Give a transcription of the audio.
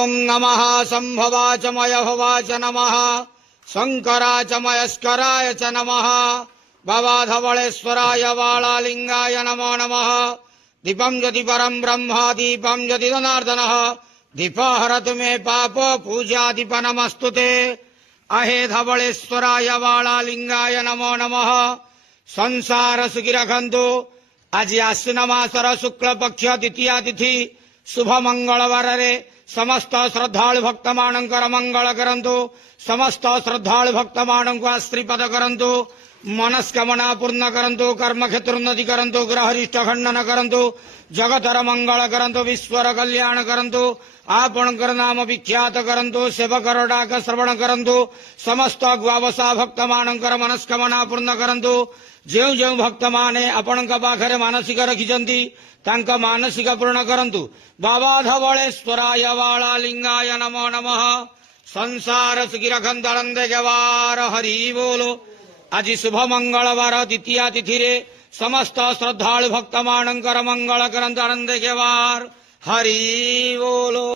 ओम नमः संभवाच मयभवाच नमः शंकराच मयस्कराय च नमः भवाधवळेश्वराय वाळालिंगाय नमो नमः दीपं यदि परं ब्रह्म दीपं यदि जनार्दनः दीपो हरतु मे पाप पूजा दीप नमस्तुते अहे धवळेश्वराय वाळालिंगाय नमो नमः संसार सुखी रखन्तु। आज आश्विन मासर शुक्ल पक्ष द्वितीया तिथि शुभ मंगलवार रे समस्त श्रद्धालु भक्त मानकर मंगल करंतु। समस्त श्रद्धालु भक्त मानक आश्रीपद करंतु। मनस्कामना पूर्ण करंतु। कर्म क्षेत्र उन्नति करंतु। ग्रहरिष्ट खंडन करंतु। जगतर मंगल करंतु। विश्वर कल्याण करंतु। आपणकर नाम विख्यात करंतु। सेवकर डाक श्रवण करंतु। समस्त ग्वावसा भक्त मानकर मनस्कामना पूर्ण करंतु। जो जो भक्त माने आपणक पाखरे मानसिक रखिछंती तांका मानसिक पूर्ण करंतु। बाबा धवळेश्वराय वाळालिंगाय नमो नमः संसार सुखी रखन्तु आनंदे जवार हरि बोलो। आज शुभ मंगलवार द्वितीया तिथि रे समस्त श्रद्धालु भक्त मानकर मंगल करन्तु आनंदे जवार हरि बोलो।